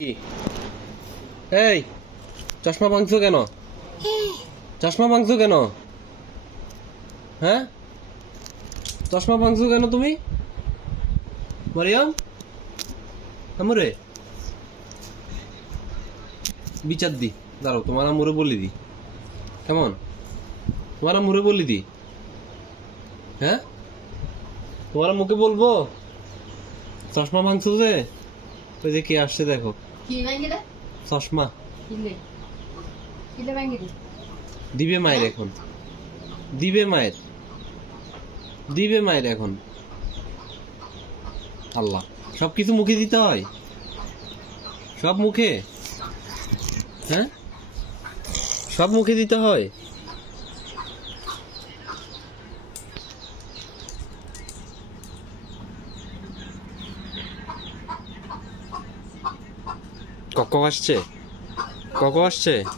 কি? এই চশমা ভাঙছো কেন? চশমা ভাঙছো কেন? হ্যাঁ, চশমা ভাঙছো কেন তুমি? মারিয়াম, আমরে বিচার দি। দাঁড়াও, তোমার আমরে বলি দি। কেমন? তোমার আমরে বলি দি। হ্যাঁ, তোমার মুখে বলবো চশমা ভাঙছো যে? ওই যে কে আসছে দেখো। কি ভাঙি রে? চশমা কিলে কিলে ভাঙি রে? দিবে মায়ের এখন, দিবে মায়ের, দিবে মায়ের এখন। আল্লাহ, সবকিছু মুখে দিতে হয়, সব মুখে। হ্যাঁ, সব মুখে দিতে হয়। কক আসছে, কক আসছে।